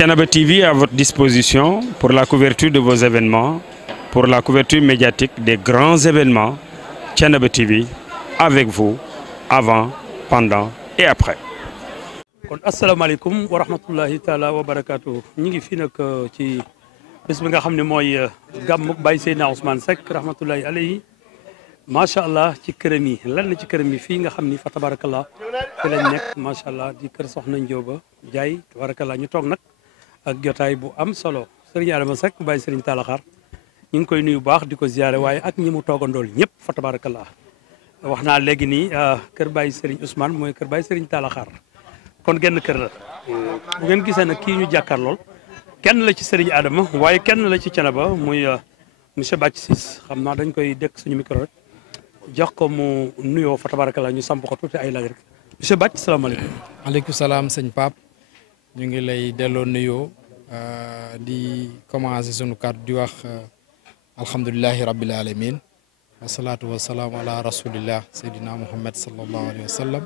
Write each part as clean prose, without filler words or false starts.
Thiénaba TV à votre disposition pour la couverture de vos événements, pour la couverture médiatique des grands événements. Thiénaba TV avec vous avant, pendant et après. kon asalaamaaleykum wa rahmatullahi taala wa barakaatu ñu ngi fii nag ci bés bi nga xam ne mooy gàmmug Baye Seydina Ousmane Seck rahmatullahi alayhi macha allah ci këram yi lan la ci këram yi fii nga xam ni fa tabarakallah fi lañ nekk macha allah di kër Soxna Ndioba Jaay tabarakallah ñu toog nag ak jotaay bu am solo Serigne Adama Seck Baye Serigne Talla Xaar ñu ngi koy nuyu baax di ko ziare waaye ak ñi mu toogandool ñëpp fa tabarakallah wax naa léegi nii kër Baye Serigne Ousmane mooy kër Baye Serigne Talla Xaar kon genn kër la bu ngeen gisee nag kii ñu jàkkaarlool kenn la ci Serigne Adama waaye kenn la ci Thiénaba muy monsieur Bathie Ciss xam naa dañ koy dekk suñu micro rek jox ko mu nuyoo fa tabarakallah ñu samp ko tuuti ay laaj rek monsieur Bathie salaamaaleykum. maaleykum salaam sëñ Pape ñu ngi lay delloo nuyoo di commencé sunu kàddu di wax alhamdulilahi rabbil alamin wasalaatu wasalaam ala rasulillah sayyidina muhammad sallallahu alayhi wa sallam.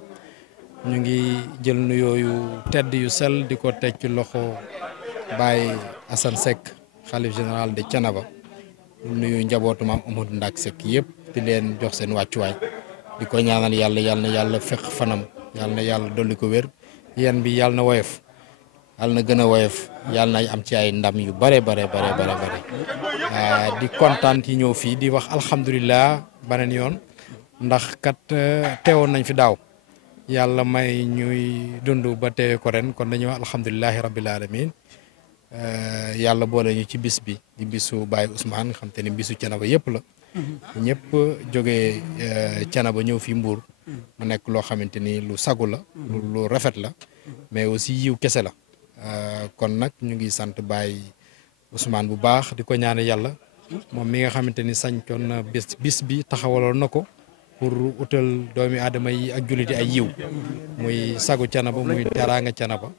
ñu ngi jël nuyoo yu tedd yu sell di ko teg ci loxo Baye Assane Seck xalif général de Thiénaba nuyu njabootu maam Amadou Ndak Seck yëpp di leen jox seen wàccuwaay di ko ñaanal yàlla yàlla na yàlla fekk fanam yàlla na yàlla dolli ko wér yéen bi yàlla na woyof yàlla na gën a woyof yàlla na am ci ay ndam yu bare di kontaan ci ñëw fii di wax alhamdulilah beneen yoon ndax kat teewoon nañ fi daaw. yàlla may ñuy dund ba teewe ko ren kon dañuy wax alhamdulilahi rabbil alamin yàlla boole ñu ci bis bi di bisu Baye Ousmane xam te ni bisu Thiénaba yëpp la ñëpp jógee Thiénaba ñëw fi Mbour mu nekk loo xamante ni lu sagu la lu rafet la mais aussi yiw kese la kon nag ñu ngi sant Baye Ousmane bu baax di ko ñaane yàlla moom mi nga xamante ni sañcoon na bis bi taxawaloon na ko pour utal doomi aadama yi ak jullit yi ay yiw muy sagu Thiénaba muy teraanga Thiénaba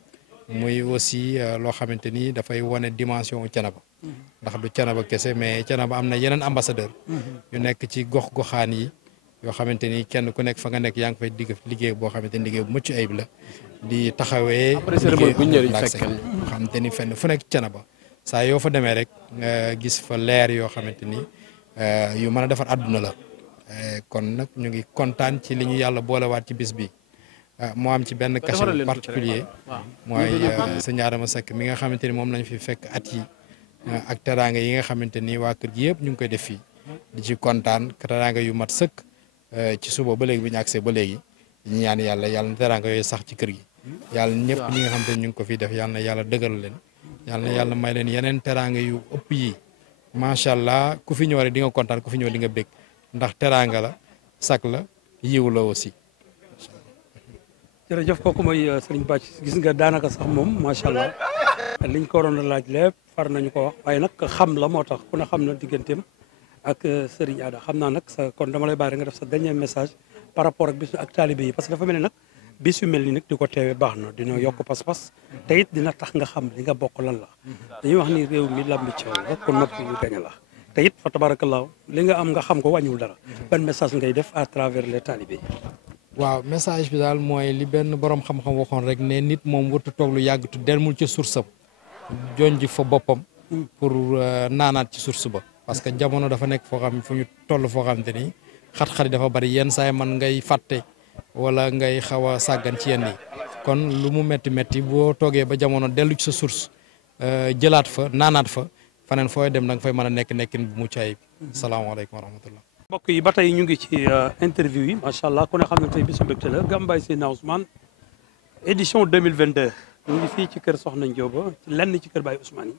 muy aussi loo xamante ni dafay wane dimension Thiénaba ndax du Thiénaba kese mais Thiénaba am na yeneen ambassadeur yu nekk ci gox-goxaan yi yoo xamante ni kenn ku nekk fa nga nekk yaa ngi fay liggéey boo xamante ni liggéey bu mucc ayib la di taxawee liggéey xamante ni fenn fu nekk Thiénaba saa yoo fa demee rek nga gis fa leer yoo xamante ni yu mën a defar àdduna la kon nag ñu ngi kontaan ci li ñu yàlla boolewaat ci bis bi moo am ci benn cachet particulier mooy sëñ Adama Seck mi nga xamante ni moom lañ fi fekk at yi ak teraanga yi nga xamante ni waa kër gi yëpp ñu ngi koy def fii di ci kontaan teraanga yu mat sëkk ci suba ba léegi bi ñu agsee ba léegi ñu ñaan yàlla na teraanga yooyu sax ci kër gi yàlla ñëpp ñi nga xamante ni ñu ngi ko fiy def yàlla na yàlla dëgëral leen yàlla may leen yeneen teraanga yu ëpp yi macha allah ku fi ñëw rek di nga kontaan ku fi ñëw di nga bég ndax teraanga la sak la yiw la aussi. jërëjëf kooku mooy Serigne Bathie gis nga daanaka sax moom macha allah liñ ko waroon a laaj lépp far nañu ko wax waaye nag xam la moo tax ku ne xam na digganteem ak Serigne Ada xam naa nag sa kon dama lay bàyyi nga def sa dernier message par rapport ak bisu ak taalibe yi parce que dafa mel ni nag bis yu mel ni nag di ko teewee baax na dina yokk pas-pas te it dina tax nga xam li nga bokk lan la dañuy wax ni réew mi lambi coow la ko noppi ñu gañ la. te it fa tabarakallah li nga am nga xam ko wàññiwul dara ban message ngay def à travers les talibés. waaw message bi daal mooy li benn borom xam-xam waxoon rek ne nit moom warut a toog lu yàgg te delmul ci source am jonj fa boppam pour naanaat ci source ba parce que jamono dafa nekk foo xam fu ñu toll foo xam te ni xat-xat yi dafa bari yenn saay man ngay fàtte wala ngay xaw a sàggan ci yenn yi kon lu mu métti boo toogee ba jamono dellu ci sa source jëlaat fa naanaat fa faneen fooy dem da nga fay mën a nekkin bu mucc ayib. salaamaaleykum wa rahmatullah. mbokk yi ba tey ñu ngi ci interview yi macha allah ku ne xam ne tey bisu mbégte la gàmmu Baye Seydina Ousmane édition 2022 ñu ngi fii ci kër Soxna Ndioba lenn ci kër Baye Ousmane yi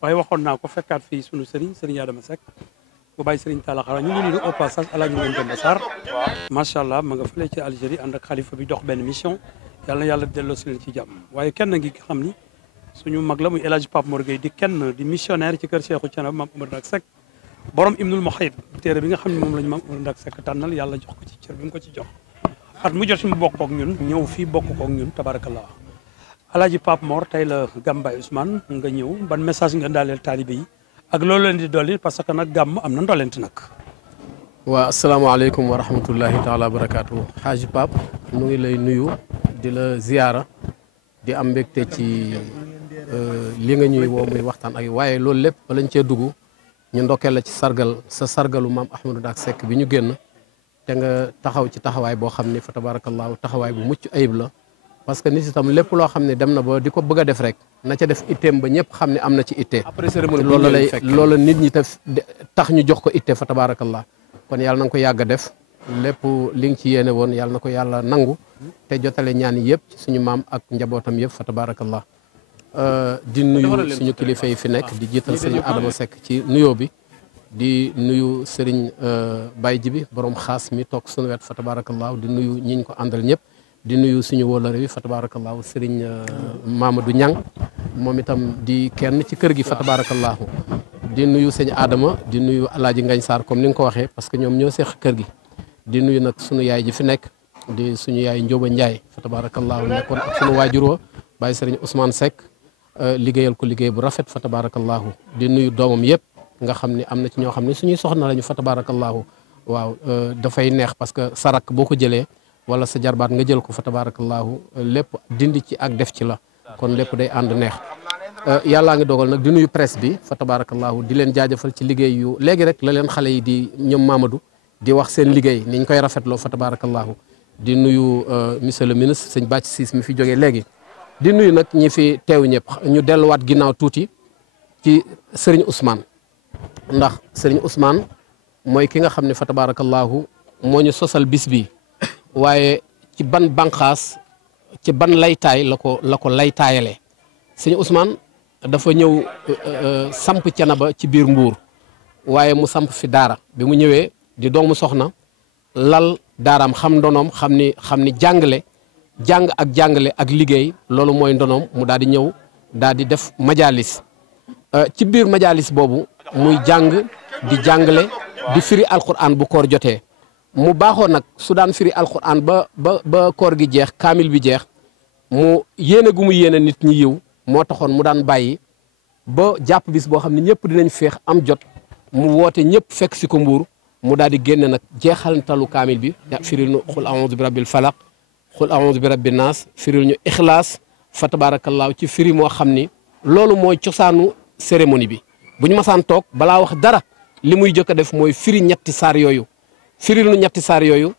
waaye waxoon naa ko fekkaat fii sunu Serigne Adama Seck bu Baye Serigne Talla Xaar ñu ngi nuyu au passage Alaaji Ngagne Demba Sarr macha allah ma nga fële ci Algérie ànd ak xalifa bi dox benn mission yàlla na yàlla delloo si leen ci jàmm waaye kenn ngi xam ni suñu mag la muy El Hadj Pape Mor Gueye di kenn di missionnaire ci kër Cheikhou Thiénaba maam Amadou Ndak Seck borom Ibnul Muhayib téere bi nga xam ne moom lañu maam Amadou Ndak Seck tànnal yàlla jox ko ci cër bi nga ko ci jox at mu jot si mu bokk kook ñun ñëw fii bokk kook ñun tabarakallah El Hadj Pape Mor tey la gàmmu Baye Ousmane nga ñëw ban message nga ndaaleel taalibe yi ak loolu leen di dolli parce que nag gàmm am na ndolent nag. waa asalaamaaleykum wa rahmatullahi taala wa barakaatu Hadj Pape mu ngi lay nuyu di la ziyaara di am mbégte ci li nga ñuy woo muy waxtaan ak waaye loolu lépp ba lañ cee dugg ñu ndokkeel la ci sargalu maam Ahmadou Ndack Seck bi ñu génn te nga taxaw ci taxawaay boo xam ni fa tabarakallahu taxawaay bu mucc ayib la parce que nit itam lépp loo xam ne dem na ba di ko bëgg a def rek na ca def itteem ba ñëpp xam ne am na ci itte loolu nit ñi tax ñu jox ko itte fa tabarakallah kon yàlla na nga ko yàgg a def lépp li nga ci yéene woon yàlla na ko yàlla nangu te jotale ñaan yëpp ci suñu maam ak njabootam yëpp fa tabarakallah di nuyu suñu kilifa yi fi nekk di jiital sëriñ Adama Seck ci nuyoo bi di nuyu sëriñ Baye Jibi borom xaas mi toog suñu wet fa tabarakallah di nuyu ñiñ ko àndal ñëpp di nuyu suñu wóolare wi fa tabarakallahu sëriñ Mamadou Niang moom itam di kenn ci kër gi fa tabarakallahu di nuyu sëñ Adama di nuyu Alaaji Ngañ Sarr comme ni nga ko waxee parce que ñoom ñoo seex kër gi di nuyu nag suñu yaay ji fi nekk di suñu yaay Njóoba Njaay fa tabarakallahu nekkoon ak suñu waajur wa Baye sëriñ Ousmane Seck liggéeyal ko liggéey bu rafet fa tabarakallahu di nuyu doomam yëpp nga xam ne am na ci ñoo xam ne suñuy soxna lañu fa tabarakallahu waaw dafay neex parce que sarak boo ko jëlee wala sa jarbaat nga jël ko fa tabarakallahu lépp dindi ci ak def ci la kon lépp day ànd neex yàllaa ngi dogal nag di nuyu presse bi fa tabarakallahu di leen jaajëfal ci liggéey yu léegi rek la leen xale yi di ñoom Mamadou di wax seen liggéey niñ koy rafetloo fa tabarakallahu di nuyu monsieur le ministre sëñ Bàcc Siis mi fi jógee léegi di nuyu nag ñi fi teew ñëpp ñu delluwaat ginnaaw tuuti ci Serigne Ousmane ndax Serigne Ousmane mooy ki nga xam ne fa tabarakallahu moo ñu sosal bis bi waaye ci ban banqaas ci ban laytaay la ko laytaayalee Serigne Ousmane dafa ñëw samp Thiénaba ci biir Mbuur waaye mu samp fi daara bi mu ñëwee di doomu soxna lal daaraam xam ndonoom xam ni jàng ak jàngale ak liggéey loolu mooy ndonoom mu daal di ñëw daal di def majalis ci biir majalis boobu muy jàng di jàngale di firi alquran bu koor jotee mu baaxoo nag su daan firi alquran ba koor gi jeex kaamil bi jeex mu yéene gu mu yéene nit ñi yiw moo taxoon mu daan bàyyi ba jàpp bis boo xam ne ñëpp dinañ feex am jot mu woote ñëpp fekk si ko Mbuur mu daal di génne nag jeexaltalu kaamil bi firil nu xul a'uudu bi rabbil falaq xul a'uudu bi rabbin naas firil ñu ixlaas fa tabaarakallaahu ci firi moo xam ni loolu mooy cosaanu cérémonie bi bu ñu masaan toog balaa wax dara li muy jëkk a def mooy firi ñetti saar yooyu firil nu ñetti saar yooyu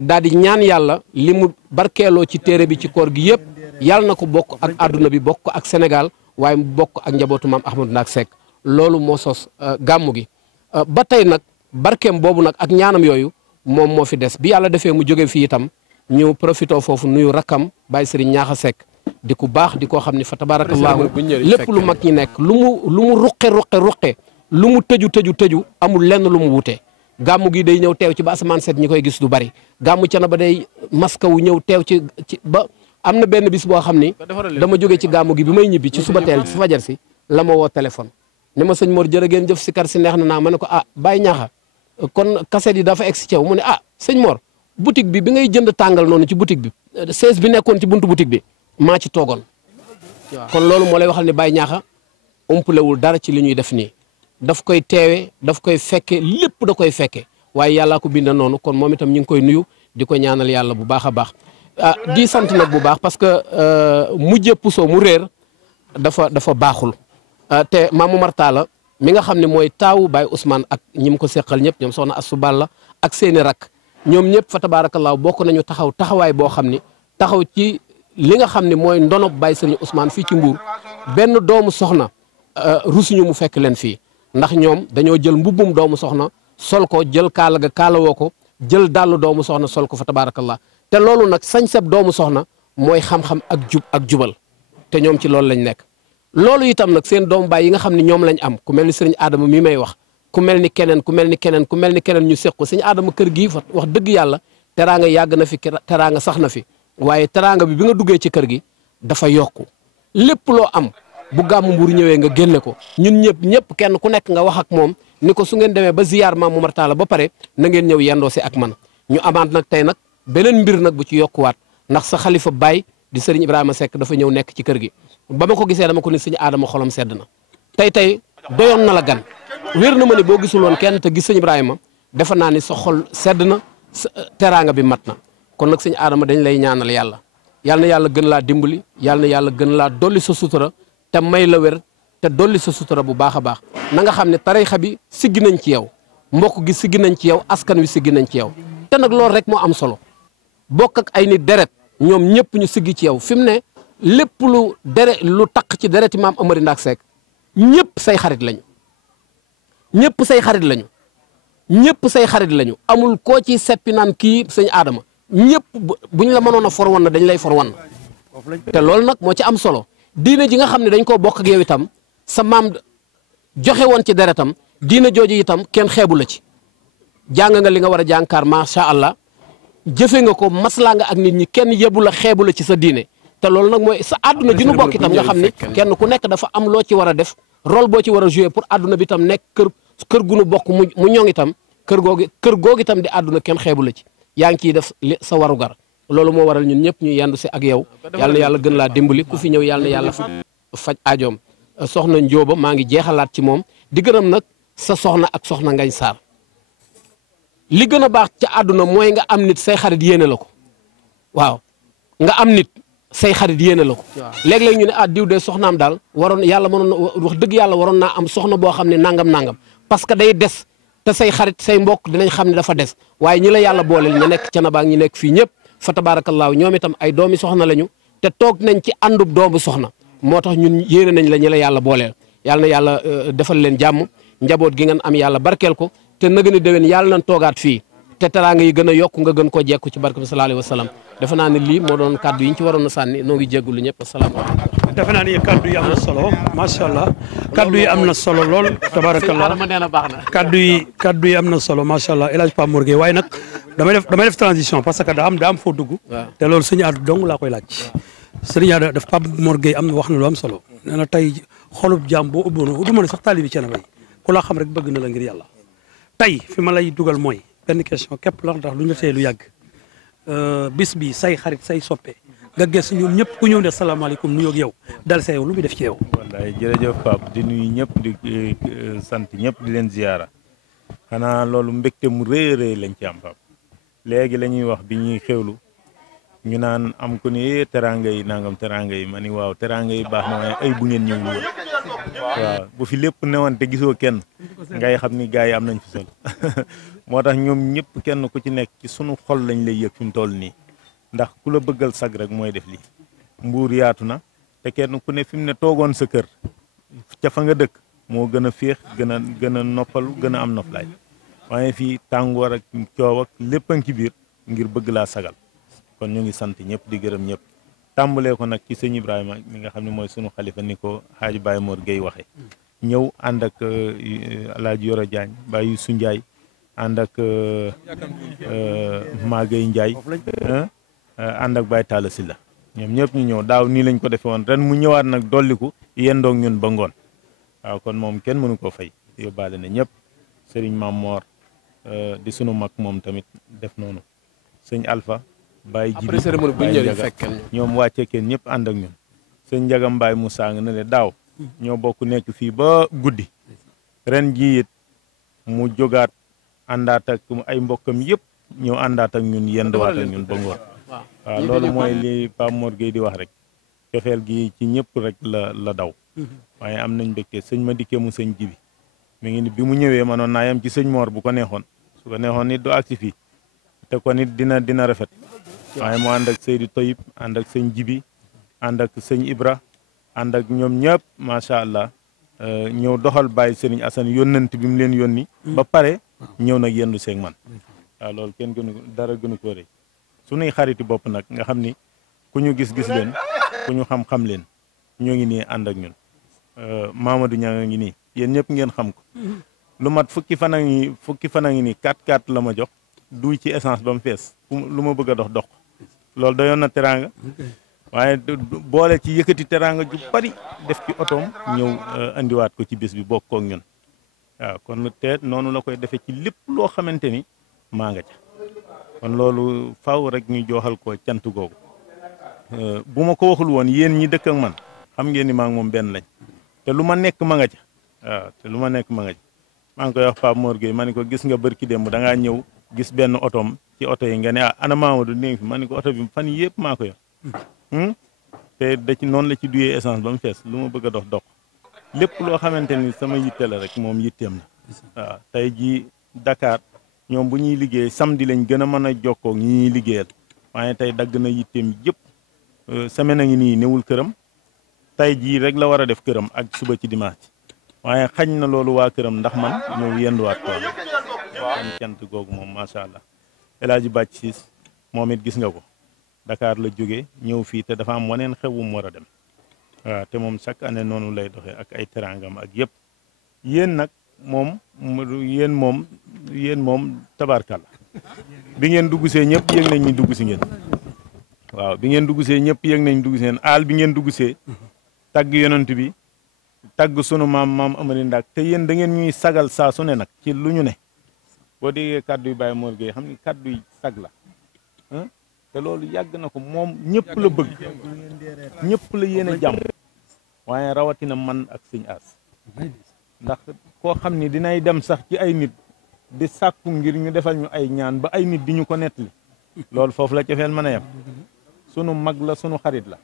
daal di ñaan yàlla li mu barkeeloo ci téere bi ci koor gi yëpp yàlla na ko bokk ak àdduna bi bokk ak Sénégal waaye mu bokk ak njabootu maam Ahmadou Ndack Seck loolu moo sos gàmmu gi ba tey nag barkeem boobu nag ak ñaanam yooyu moom moo fi des bi yàlla defee mu jóge fii itam ñu profité foofu nuyu rakkam Baye Serigne Ñaaxa Seck di ku baax di koo xam ne fa tabarakallahu lépp lu mag ñi nekk lu mu ruqe lu mu tëju amul lenn lu mu wute gàmmu gi day ñëw teew ci ba asamaan set ñi koy gis du bari gàmmu Thiénaba day maska wu ñëw teew ci ba am na benn bis boo xam ni dama jóge ci gàmmu gi bi may ñibbi ci suba teel ci fajar si la ma woo téléphone ni ma sëñ Mor jërë ngeen jëf si kar si neex na naa ma ne ko Baye Ñaaxa kon kaset yi dafa egg si ceew mu ne sëñ Mor boutique bi ngay jënd tàngal noonu ci boutique bi 16 bi nekkoon ci buntu boutique bi maa ci toogoon kon loolu moo lay waxal ne Baye Ñaaxa umpulewul dara ci li ñuy def nii daf koy teewe daf koy fekke lépp da koy fekke waaye yàllaa ko binda noonu kon moom itam ñu ngi koy nuyu di ko ñaanal yàlla bu baax a baax di sant nag bu baax parce que mujjee puso mu réer dafa baaxul te Maam Momar Talla mi nga xam ne mooy taawu Baye Ousmane ak ñi mu ko seqal ñëpp ñoom soxna Assou Balla ak seeni rak ñoom ñëpp fa tabaarakallaa bokk nañu taxawaay boo xam ni taxaw ci li nga xam ne mooy ndonob Baye Serigne Ousmane fii ci Mbuur benn doomu soxna rusuñu mu fekk leen fii ndax ñoom dañoo jël mbubbum doomu soxna sol ko jël kaala ga kaalawoo ko jël dàllu doomu soxna sol ko fa tabaarakallaa te loolu nag sañ-seb doomu soxna mooy xam-xam ak jubal te ñoom ci loolu lañ nekk loolu itam nag seen doomu baay yi nga xam ne ñoom lañ am ku mel ni sëriñ Adama mii may wax ku mel ni keneen ñu seq ko sëriñ Adama kër gii fa wax dëgg yàlla teraanga yàgg na fi teraanga sax na fi waaye teraanga bi nga duggee ci kër gi dafa yokku lépp loo am bu gàmmu Mbuur ñëwee nga génne ko ñun ñëpp kenn ku nekk nga wax ak moom ni ko su ngeen demee ba ziyaar Maam Momar Talla ba pare na ngeen ñëw yendoo si ak man ñu amaat nag tey nag beneen mbir nag bu ci yokkuwaat ndax sa xalifa baay di sëriñ Ibrahima Seck dafa ñëw nekk ci kër gi ba ma ko gisee dama ko ni sëñ Adama xolam sedd na tey doyoon na la gan wér na ma ne boo gisuloon kenn te gis sëñ Ibrahima defe naa ni sa xol sedd na teraanga bi mat na kon nag sëñ Adama dañ lay ñaanal yàlla na yàlla gën laa dimbali yàlla na yàlla gën laa dolli sa sutura te may la wér te dolli sa sutura bu baax a baax na nga xam ne tariixa bi siggi nañ ci yow mbokk gi siggi nañ ci yow askan wi siggi nañ ci yow te nag loolu rek moo am solo bokk ak ay nit deret ñoom ñëpp ñu siggi ci yow fi mu ne lépp lu taq ci dereti maam Amary Ndack Seck ñëpp say xarit lañu ñëpp say xarit lañu ñëpp say xarit lañu amul koo ci seppi naan kii sëñ Adama ñëpp buñ la mënoon a for wan na dañ lay for wan te loolu nag moo ci am solo diine ji nga xam ne dañ koo bokk ak yow itam sa maam joxe woon ci deretam diine jooju itam kenn xeebu la ci jàng nga li nga war a jànkaar macha allah jëfe nga ko maslaa nga ak nit ñi kenn yebu la xeebu la ci sa diine te loolu nag mooy sa àdduna ji nu bokk itam nga xam ni kenn ku nekk dafa am loo ci war a def rôle boo ci war a jouer pour àdduna bi itam nekk kër gu nu bokk mu ñoŋ itam kër googu itam di àdduna kenn xeebu la ci yaa ngi ciy def sa warugar loolu moo waral ñun ñëpp ñu yendu si ak yow yàlla na yàlla gën laa dimbali ku fi ñëw yàlla na yàlla faj aajoom soxna Njóoba maa ngi jeexalaat ci moom di gërëm nag sa soxna ak soxna Ngañ Sarr li gën a baax ci àdduna mooy nga am nit say xarit yéene la ko waaw nga am nit say xarit yéene la ko léeg-léeg ñu ne diw de soxnaam daal waroon yàlla mënoon na wax dëgg yàlla waroon naa am soxna boo xam ne nangam parce que day des te say xarit say mbokk dinañ xam ne dafa des waaye ñi la yàlla booleel ñu nekk Canaba ak ñi nekk fii ñëpp fa tabaarakallaahu ñoom itam ay doomi soxna lañu te toog nañ ci àndub doomu soxna moo tax ñun yéene nañ la ñi la yàlla booleel yàlla na yàlla defal leen jàmm njaboot gi ngeen am yàlla barkeel ko te nëgë ni déwén yàlla nañ toogaat fii te teraanga yi gën a yokk nga gën koo jekku ci barke bi sallallahu alayhi wa sallam defe naa ne lii moo doon kaddu yi ñu ci waroon a sànni noo ngi jéggulu ñëpp asalaamaaleykum. defe naa ni kaddu yi am na solo macha allah kaddu yi am na solo lool tabarakallah kaddu yi am na solo macha allah El Hadj Pape Mor Gueye waaye nag damay def transition parce que daa am foo dugg. te loolu sëñ Adou dong laa koy laaj. sëñ Adou daf Pape Mor Gueye wax na lu am solo nee na tey xolub jaam boo ubboon du ma ne sax taalibi Thiénaba yi ku la xam rek bëgg na la ngir yàlla tey fi ma lay dugal mooy benn question képp la ndax lu ñu tee lu yàgg bis bi say xarit say soppe nga gis ñoom ñëpp ku ñëw ne salaamaaleykum nuyoo ak yow dal sa yow lu muy def ci yow. wallaay jërëjëf Pape di nuyu ñëpp di sant ñëpp di leen ziyaara xanaa loolu mbégte mu rëy a rëy lañ ci am Pape léegi la ñuy wax bi ñuy xewlu ñu naan am ko ni teraanga yi nangam teraanga yi ma ni waaw teraanga yi baax na waaye ay bu ngeen ñëw woon waaw bu fi lépp newoon te gisoo kenn ngay xam ni gars yi am nañ fi solo moo tax ñoom ñëpp kenn ku ci nekk ci sunu xol lañ lay yëg fi mu toll nii ndax ku la bëggal sag rek mooy def lii mbuur yaatu na te kenn ku ne fi mu ne toogoon sa kër ca fa nga dëkk moo gën a féex gën a noppalu gën a am noflaay waaye fii tàngoor ak coow ak lépp a ngi ci biir ngir bëgg laa sagal kon ñu ngi sant ñëpp di gërëm ñëpp tàmbalee ko nag ci sëñ Ibrahima mi nga xam ne mooy sunu xalifa ni ko Hadj Baye Mor Gueye waxee ñëw ànd ak El Hadj Yoro Diagne Baye Youssou Ndiaye ànd ak Magueye Ndiaye ànd ak Baye Talla Sylla ñoom ñëpp ñu ñëw daaw nii lañ ko defee woon ren mu ñëwaat nag dolliku yendoog ñun ba ngoon waaw kon moom kenn mënu ko fay yóbbaale na ñëpp Serigne Mam Mor di sunu mag moom tamit def noonu sëñ Alpha Baye Jibi Baye Njaga ñoom wàccee kenn ñëpp ànd ak ñun sëñ Njaga Mbaye Moussa nga ne le daaw ñoo bokk nekk fii ba guddi ren jii it mu jógaat àndaat ak ay mbokkam yëpp ñëw àndaat ak ñun yenduwaat ak ñun ba ngoon waaw loolu mooy li Pape Mor Gueye di wax rek cofeel gi ci ñëpp rek la daw waaye am nañ mbégte sëñ ma dikkee mu sëñ Jibi mi ngi ni bi mu ñëwee manoon naa yam ci sëñ Mor bu ko neexoon su ko neexoon nit du agsi fii te ko nit dina rafet waaye mu ànd ak Seydou Toyib ànd ak sëñ Jibi ànd ak sëñ Ibra ànd ak ñoom ñëpp macha allah ñëw doxal bàyyi Serigne Assane yónnant bi mu leen yónni ba pare ñëw nag yendu seeg man waaw loolu kenn dara gënu ko rëy sunuy xariti bopp nag nga xam ni ku ñu gis leen ku ñu xam leen ñoo ngi nii ànd ak ñun Mamadou Niang ngi nii yéen ñëpp ngeen xam ko lu mat fukki fan a ngi nii 4x4 la ma jox duy ci essence ba mu fees lu ma bëgg a dox loolu doyoon na teraanga waaye boole ci yëkkati teraanga ju bari def ci otoom ñëw andiwaat ko ci bés bi bokk ak ñun waaw kon te noonu la koy defee ci lépp loo xamante ni maa nga ca kon loolu faw rek ñu jooxal ko cant googu bu ma ko waxul woon yéen ñi dëkk ak man xam ngeen ni maa ngi moom benn lañ te lu ma nekk ma nga ca waaw te lu ma nekk ma nga ca maa ngi koy wax Pape Mor Gueye ma ne ko gis nga bërki démb da ngaa ñëw gis benn otoom ci oto yi nga ne ana Mamadou dégg fi ma ne ko oto bi fan yëpp maa ko yor te da ci noonu la ci duyee essence ba mu fees lu ma bëgg a dox lépp loo xamante ni sama yitte la rek moom yitteem la waaw tey jii Dakar ñoom bu ñuy liggéey samedi lañ gën a mën a jokkoo ñi ñuy liggéeyal waaye tey dagg na yitteem yëpp semaine a ngi nii newul këram tey jii rek la war a def këram ak suba ci dimanche waaye xañ na loolu waa këram ndax man ñëw yenduwaat ko am cant googu moom macha allah El Hadji Bàcc Siis moom it gis nga ko Dakar la jóge ñëw fii te dafa am waneen xewum war a dem waaw te moom chaque année noonu lay doxee ak ay terangam ak yëpp yéen nag yéen moom tabarkalla bi ngeen dugg see ñëpp yëg nañ ñi dugg si ngeen waaw bi ngeen dugg see ñëpp yëg nañ dugg si ngeen aal bi ngeen dugg see tagg yonent bi tagg sunu maam Amari Ndak te yéen da ngeen ñuy sagal saa su ne nag ci lu ñu ne boo déggee kàddu yu Baye Mor Gueye xam ni kàddu yi sag la te loolu yàgg na ko moom ñëpp la bëgg ñëpp la yéene jàmm waaye rawatina man ak sëñ As ndax koo xam ni dinay dem sax ci ay nit di sàkku ngir ñu defal ñu ay ñaan ba ay nit di ñu ko nettali loolu foofu la cofeel mën a yem sunu mag la sunu xarit la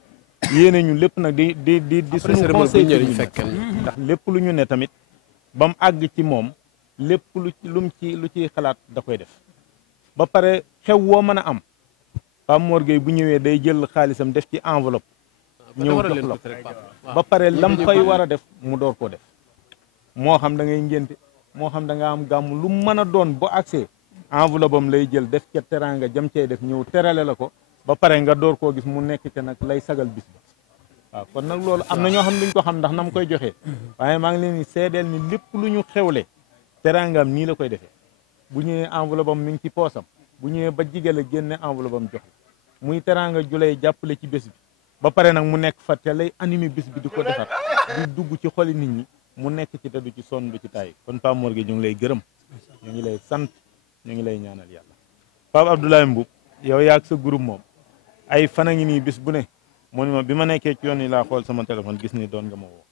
yéene ñu lépp nag di sunu conseil ndax lépp lu ñu ne tamit ba mu àgg ci moom lépp lu ciy xalaat da koy def ba pare xew woo mën a am Pape Mor Gueye bu ñëwee day jël xaalisam def ci enveloppe ñëw jox la ba pare lam fay war a def mu door koo def moo xam da ngay ngénte moo xam da nga am gàmm lu mën a doon ba accès enveloppe am lay jël def ca teraanga jam cey def ñëw terale la ko ba pare nga door koo gis mu nekk ca nag lay sagal bis ba waaw kon nag loolu am na ñoo xam duñ ko xam ndax na mu koy joxee waaye maa ngi leen di seedeel ni lépp lu ñu xewle teraangam nii la koy defee bu ñëwee enveloppe am mi ngi ci poosam bu ñëwee ba jigéen a génne enveloppe am jox muy teraanga ju lay jàppale ci bés bi ba pare nag mu nekk fa te lay animé bés bi di ko defar di dugg ci xoli nit ñi mu nekk ci te du ci sonn du ci taay kon Pape Mor Gueye ñu ngi lay gërëm ñu ngi lay sant ñu ngi lay ñaanal yàlla Pape Abdoulaye Mboup yow yaag sa groupe moom ay fan a ngi nii bis bu ne mu ne ma bi ma nekkee ci yoon yi laa xool sama téléphone gis ni doon nga ma woo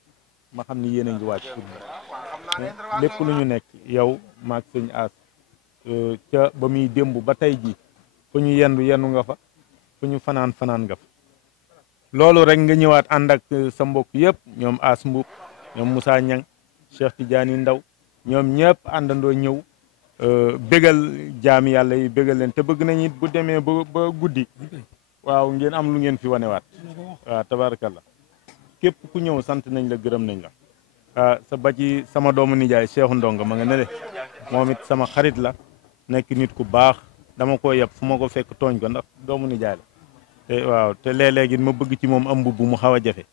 ma xam ni yéen a ngi wàcc pour lépp lu ñu nekk yow maag sëñ As ca ba muy démb ba tey ji fu ñu yendu nga fa fu ñu fanaan nga fa loolu rek nga ñëwaat ànd ak sa mbokk yëpp ñoom As Mboup ñoom Moussa Niang Cheikh Tidiane Ndaw ñoom ñëpp àndandoo ñëw bégal jaami yàlla yi bégal leen te bëgg nañ it bu demee ba guddi waaw ngeen am lu ngeen fi wanewaat waaw tabarakallah képp ku ñëw sant nañ la gërëm nañ la sa ba ci sama doomu nijaay Cheikh Ndonga ma nga ne de moom it sama xarit la nekk nit ku baax dama ko yeb fu ma ko fekk tooñ ko ndax doomu nijaay la te waaw te léeg-léegi ma bëgg ci moom am mbubb mu xaw a jafe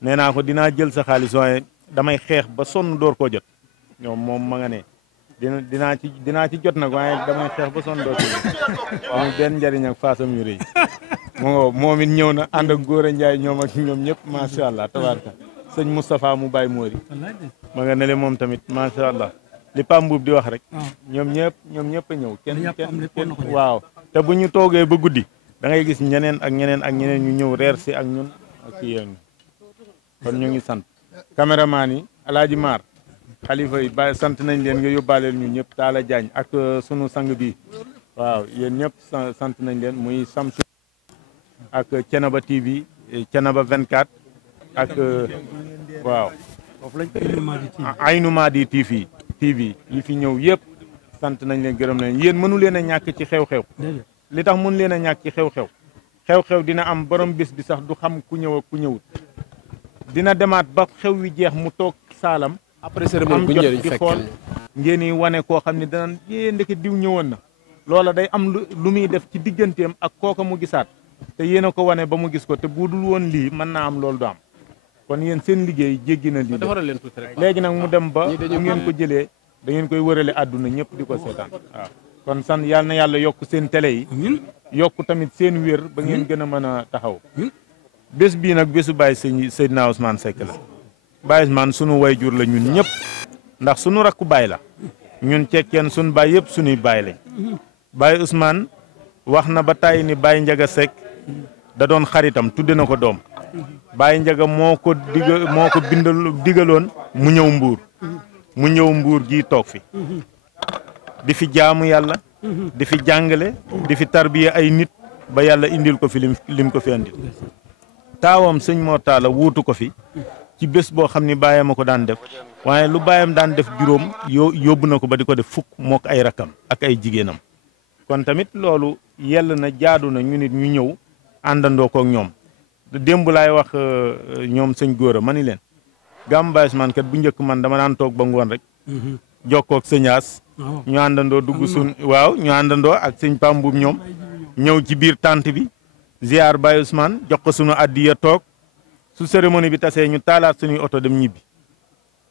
nee naa ko dinaa jël sa xaalis waaye damay xeex ba sonn door koo jot ñoom moom ma nga ne dinaa ci jot nag waaye damay xeex ba sonn door koo jot amul benn njariñ ak faasam yu rëy moom it ñëw na ànd ak Góora Njaay ñoom ak ñoom ñëpp macha allah tabaraka sëñ Moustapha mu Baye Mori ma nga ne le moom tamit macha allah li Pape Mboup di wax rek ñoom ñëpp a ñëw kenn waaw te bu ñu toogee ba guddi da ngay gis ñeneen ak ñeneen ñu ñëw reer si ak ñun ak yéen kon ñu ngi sant caméraman yi Alaaji Maar xalifa yi ba sant nañ leen nga yóbbaaleel ñun ñëpp Talla Diagne ak sunu sang bi waaw yéen ñëpp sant nañ leen muy Samsu ak Thiénaba TV Thiénaba 24 ak waaw Aynou Mady TV yi fi ñëw yëpp sant nañ leen gërëm nañ yéen mënu leen a ñàkk ci xew-xew li tax mënu leen a ñàkk ci xew-xew dina am borom bés bi sax du xam ku ñëw ak ku ñëwut dina demaat ba xew wi jeex mu toog saalam après cérémonie bu jot di xool ngeen i wane koo xam ne danaan ndeke diw ñëwoon na loola day am lu muy def ci digganteem ak kooka mu gisaat te yéen a ko wane ba mu gis ko te bu dul woon lii mën naa am loolu du am kon yéen seen liggéey jéggi na lii léegi nag mu dem ba bu ngeen ko jëlee da ngeen koy wërale àdduna ñëpp di ko seetaan waaw kon san yàlla na yàlla yokk seen télé yi yokk tamit seen wér ba ngeen gën a mën a taxaw bés bii nag bésu Baye Seydina Ousmane Seck la Baye Ousmane sunu wayjur la ñun ñëpp ndax sunu rakku baay la ñun cekkeen sunu baay yëpp sunuy baay lañ Baye Ousmane wax na ba tàyyi ni Baye Ndiaga Seck da doon xaritam tudde na ko doom Baye Ndiaga moo ko digaloon mu ñëw mbuur gii toog fi di fi jaamu yàlla di fi jàngale di fi tarbiya ay nit ba yàlla indil ko fi lim ko fi andil taawam sëñ Mor Talla wuutu ko fi ci bés boo xam ni baayam a ko daan def waaye lu baayam daan def juróom yóbbu na ko ba di ko def fukk mook ay rakkam ak ay jigéenam kon tamit loolu yell na jaadu na ñu nit ñu ñëw àndandoo kook ñoom démb laay wax ñoom sëñ Góora ma ni leen gàmmu Baye Ousmane kat bu njëkk man dama daan toog ba ngoon rek jokkook sëñ As ñu àndandoo dugg waaw ñu àndandoo ak sëñ Pamboum ñoom ñëw ci biir tànt bi ziar Baye Ousmane jox ko sunu addiya toog su cérémonie bi tasee ñu taalaat suñuy oto dem ñibbi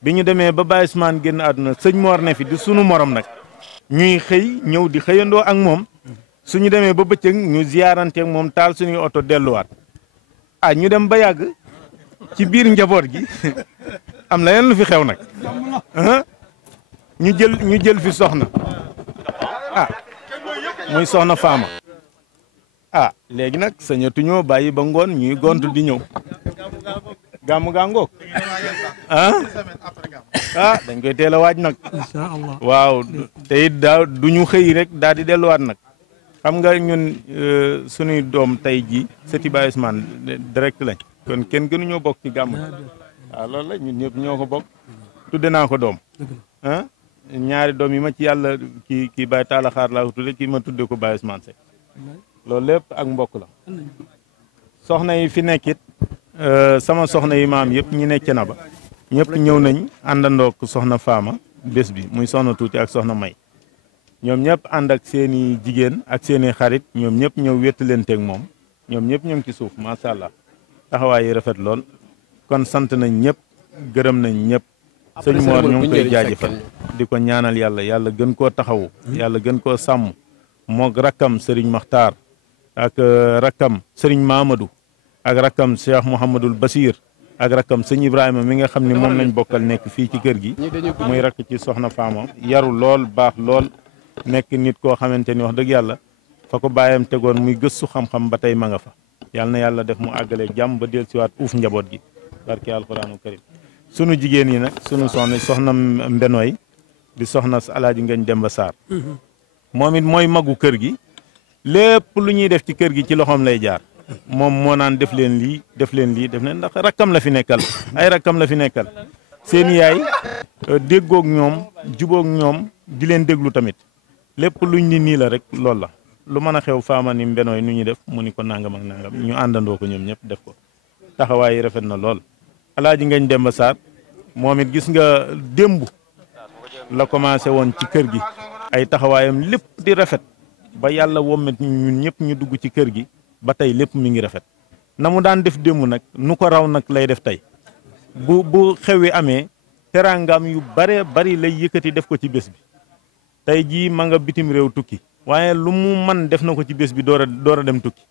bi ñu demee ba Baye Ousmane génn àdduna sëñ Mor ne fi di sunu morom nag ñuy xëy ñëw di xëyandoo ak moom suñu demee ba bëccëg ñu ziaranteeg moom taal suñuy oto delluwaat ñu dem ba yàgg ci biir njaboot gi am na leen lu fi xew nag ñu jël fi soxna muy soxna Faama léegi nag sañatuñoo bàyyi ba ngoon ñuy gont di ñëw gàmmu gàngoog dañ koy teel a waaj nag waaw te it duñu xëy rek daal di delluwaat nag xam nga ñun suñuy doom tey ji sëti Baye Ousmane direct lañ kon kenn gënuñoo bokk ci gàmm waaw loolu la ñun ñëpp ñoo ko bokk tudde naa ko doom ñaari doom yi ma ci yàlla kii Baye Talla Xaar laa ko tudde kii ma tudde ko Baye Ousmane Seck loolu lépp ak mbokk la soxna yi fi nekkit sama soxna yi maam yëpp ñi nekk na ba ñëpp ñëw nañ àndandoo ko soxna Faama bés bi muy soxna tuuti ak soxna May ñoom ñëpp ànd ak seeni jigéen ak seeni xarit ñoom ñëpp ñëw wéttalanteeg moom ñoom ñëpp ñu ngi ci suuf macha allah taxawaay yi rafet lool kon sant nañ ñëpp gërëm nañ ñëpp sëñ Mor ñu ngi koy jaajëfal di ko ñaanal yàlla gën koo taxawu yàlla gën koo sàmm moog rakkam Serigne Makhtar ak rakkam Serigne Mamadou ak rakkam Cheikh Mouhamadul Basir ak rakkam sëñ Ibrahima mi nga xam ne moom lañ bokkal nekk fii ci kër gi muy rakk ci soxna Faama yaru lool baax lool nekk nit koo xamante ni wax dëgg yàlla fa ko bàyyam tegoon muy gëstu xam-xam ba tey ma nga fa yàlla na yàlla def mu àggale jàmm ba del siwaat uuf njaboot gi barke alquraanu karim sunu jigéen yi nag sunu soxna Mbenooy di soxna Alaaji Ngañ Demba Sarr moom it mooy magu kër gi lépp lu ñuy def ci kër gi ci loxoom lay jaar moom moo naan def leen lii def leen ndax rakkam la fi nekkal ay rakkam la fi nekkal seen yaay déggoog ñoom jubóog ñoom di leen déglu tamit lépp luñ ni nii la rek loolu la lu mën a xew Faama ni Mbenooy nu ñu def mu ni ko nangam ak nangam ñu àndandoo ko ñoom ñëpp def ko taxawaay yi rafet na lool Alaaji Ngañ Demba Sarr moom it gis nga démb la commencé woon ci kër gi ay taxawaayam lépp di rafet ba yàlla wommet ñun ñëpp ñu dugg ci kër gi ba tey lépp mi ngi rafet na mu daan def démb nag nu ko raw nag lay def tey bu xewi amee teraangam yu bare bari lay yëkkati def ko ci bés bi tey jii ma nga bitim réew tukki waaye lu mu man def na ko ci bés bi door a dem tukki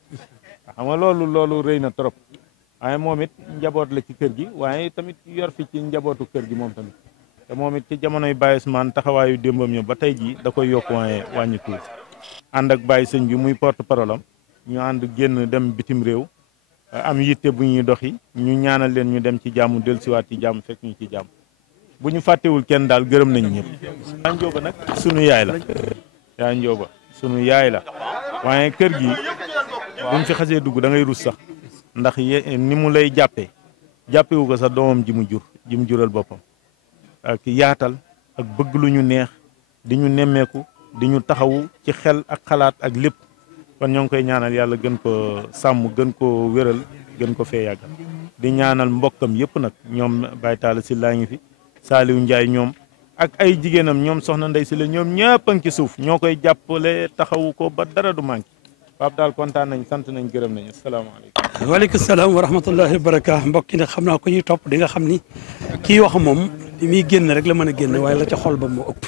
xam nga loolu rëy na trop waaye moom it njaboot la ci kër gi waaye tamit yor fi ci njabootu kër gi moom tamit te moom it ci jamonoy Baye Ousmane taxawaayu démbam ñëw ba tey jii da koy yokk waaye wàññi tuuti ànd ak Baye sëñ bi muy porte parole am ñu ànd génn dem bitim réew am yitte bu ñuy doxi ñu ñaanal leen ñu dem ci jàmm dellusiwaat ci jàmm fekk ñu ci jàmm bu ñu fàttewul kenn daal gërëm nañu ñëpp. yaa njóoba nag sunu yaay la yaa njóoba sunu yaay la waaye kër gi buñ fi xasee dugg da ngay rus sax ndax ni mu lay jàppewu ko sax doomam ji mu jural boppam ak yaatal ak bëgg lu ñu neex di ñu nemmeeku di ñu taxawu ci xel ak xalaat ak lépp kon ñoo ngi koy ñaanal yàlla gën ko sàmm gën ko wéral gën ko fee yàggal di ñaanal mbokkam yëpp nag ñoom Baye Talla Sylla ngi fi Saliou Ndiaye ñoom ak ay jigéenam ñoom soxna Ndey Sylla ñoom ñëpp a ngi ci suuf ñoo koy jàppale taxawu ko ba dara du manqué Pape daal kontaan nañ sant nañ gërëm nañ asalaamaaleykum. waaleykum salaam wa rahmatullahi wa barakaatu mbokk yi nag xam naa ko ñuy topp di nga xam ni kii wax moom li muy génn rek la mën a génn waaye la ca xol ba moo ëpp.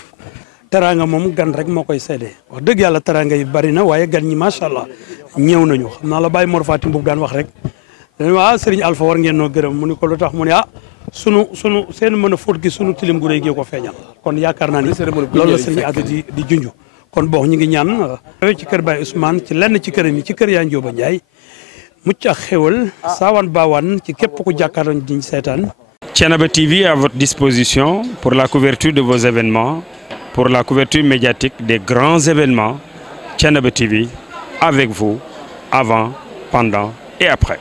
teraanga moom gan rek moo koy seede wax dëgg yàlla teraanga yi bari na waaye gan ñi macha allah ñëw nañu xam naa la Baye Mor Fatim boobu daan wax rek dañu Serigne Alpha war ngeen noo gërëm mu ni ko lu tax mu ne sunu seen mën a fóot gi sunu tilim gu rëy gi ko feeñal kon yaakaar naa ni loolu la Serigne Adda di junj kon boo ñu ngi ñaan ci kër Baye Ousmane ci lenn ci këram yi ci kër yaa Njóoba Njaay mucc ak xéwal saawaan baawaan ci képp ku jàkkaarloo di seetaan. Thiénaba TV à votre disposition pour la couverture de vos événements, pour la couverture médiatique des grands événements. Thiénaba TV avec vous avant, pendant et après.